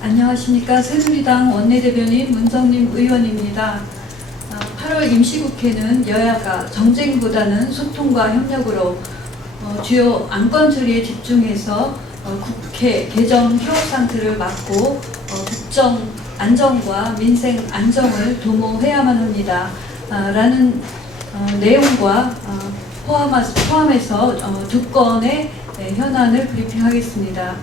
안녕하십니까. 새누리당 원내대변인 문성림 의원입니다. 8월 임시국회는 여야가 정쟁보다는 소통과 협력으로 주요 안건 처리에 집중해서 국회 개정 휴업 상태를 막고 국정 안정과 민생 안정을 도모해야만 합니다. 라는 내용과 포함해서 두 건의 현안을 브리핑하겠습니다.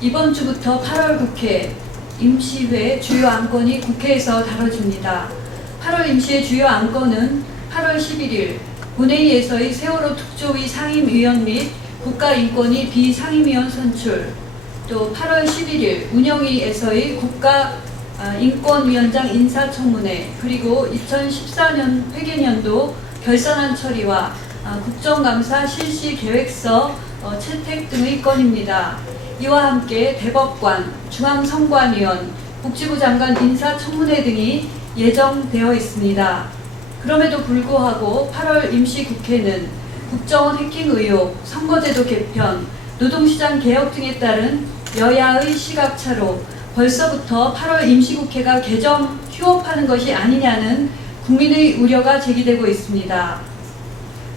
이번 주부터 8월 국회 임시회 주요 안건이 국회에서 다뤄집니다. 8월 임시회 주요 안건은 8월 11일 본회의에서의 세월호 특조위 상임위원 및 국가인권위 비상임위원 선출, 또 8월 11일 운영위에서의 국가인권위원장 인사청문회, 그리고 2014년 회계연도 결산안 처리와 국정감사 실시 계획서 채택 등의 건입니다. 이와 함께 대법관, 중앙선관위원, 복지부 장관 인사청문회 등이 예정되어 있습니다. 그럼에도 불구하고 8월 임시국회는 국정원 해킹 의혹, 선거제도 개편, 노동시장 개혁 등에 따른 여야의 시각차로 벌써부터 8월 임시국회가 개정 휴업하는 것이 아니냐는 국민의 우려가 제기되고 있습니다.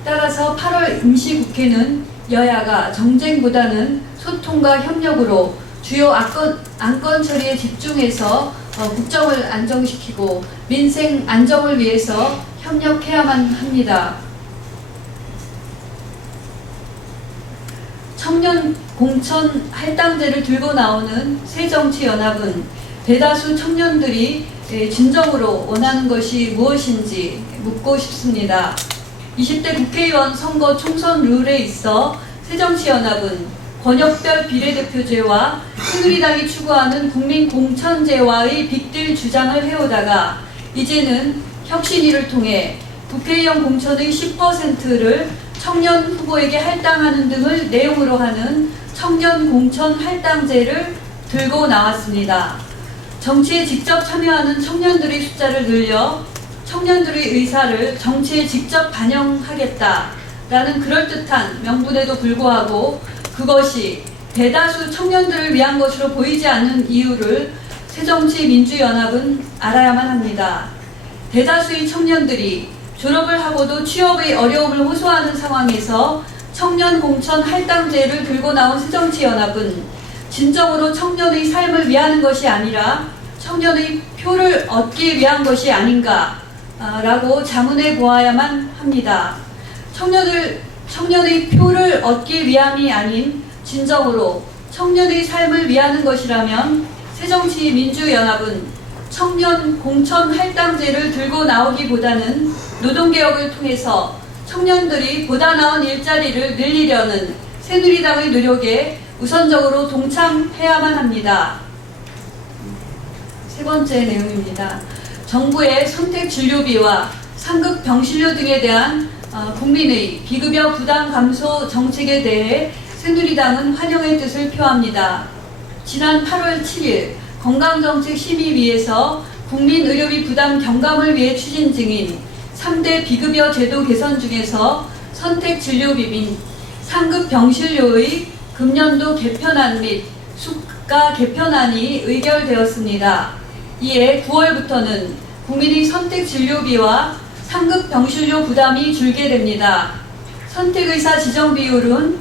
따라서 8월 임시국회는 여야가 정쟁보다는 소통과 협력으로 주요 안건 처리에 집중해서 국정을 안정시키고 민생 안정을 위해서 협력해야만 합니다. 청년 공천 할당제를 들고 나오는 새정치연합은 대다수 청년들이 진정으로 원하는 것이 무엇인지 묻고 싶습니다. 20대 국회의원 선거 총선 룰에 있어 새정치연합은 권역별 비례대표제와 새누리당이 추구하는 국민공천제와의 빅딜 주장을 해오다가 이제는 혁신위를 통해 국회의원 공천의 10%를 청년 후보에게 할당하는 등을 내용으로 하는 청년 공천 할당제를 들고 나왔습니다. 정치에 직접 참여하는 청년들의 숫자를 늘려 청년들의 의사를 정치에 직접 반영하겠다라는 그럴듯한 명분에도 불구하고 그것이 대다수 청년들을 위한 것으로 보이지 않는 이유를 새정치민주연합은 알아야만 합니다. 대다수의 청년들이 졸업을 하고도 취업의 어려움을 호소하는 상황에서 청년 공천 할당제를 들고 나온 새정치연합은 진정으로 청년의 삶을 위하는 것이 아니라 청년의 표를 얻기 위한 것이 아닌가 라고 자문해 보아야만 합니다. 청년의 표를 얻기 위함이 아닌 진정으로 청년의 삶을 위하는 것이라면 새정치민주연합은 청년 공천 할당제를 들고 나오기보다는 노동개혁을 통해서 청년들이 보다 나은 일자리를 늘리려는 새누리당의 노력에 우선적으로 동참해야만 합니다. 세 번째 내용입니다. 정부의 선택진료비와 상급 병실료 등에 대한 국민의 비급여 부담 감소 정책에 대해 새누리당은 환영의 뜻을 표합니다. 지난 8월 7일 건강정책심의위에서 국민의료비 부담 경감을 위해 추진 중인 3대 비급여 제도 개선 중에서 선택진료비 및 상급 병실료의 금년도 개편안 및 수가 개편안이 의결되었습니다. 이에 9월부터는 국민의 선택진료비와 상급 병실료 부담이 줄게 됩니다. 선택의사 지정 비율은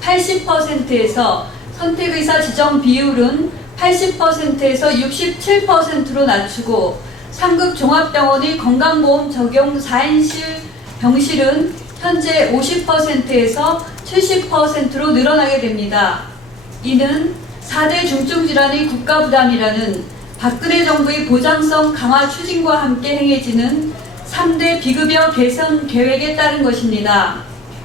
80%에서 선택의사 지정 비율은 80%에서 67%로 낮추고 상급 종합병원의 건강보험 적용 4인실 병실은 현재 50%에서 70%로 늘어나게 됩니다. 이는 4대 중증질환의 국가부담이라는 박근혜 정부의 보장성 강화 추진과 함께 행해지는 3대 비급여 개선 계획에 따른 것입니다.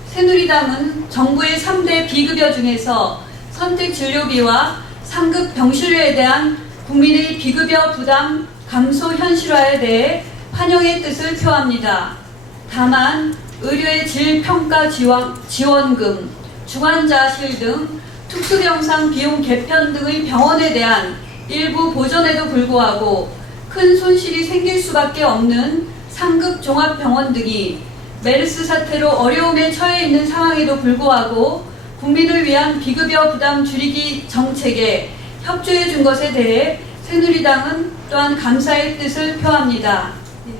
새누리당은 정부의 3대 비급여 중에서 선택진료비와 상급 병실료에 대한 국민의 비급여 부담 감소 현실화에 대해 환영의 뜻을 표합니다. 다만 의료의 질평가 지원금, 중환자실 등 특수병상 비용 개편 등의 병원에 대한 일부 보전에도 불구하고 큰 손실이 생길 수밖에 없는 상급 종합병원 등이 메르스 사태로 어려움에 처해 있는 상황에도 불구하고 국민을 위한 비급여 부담 줄이기 정책에 협조해 준 것에 대해 새누리당은 또한 감사의 뜻을 표합니다. 예.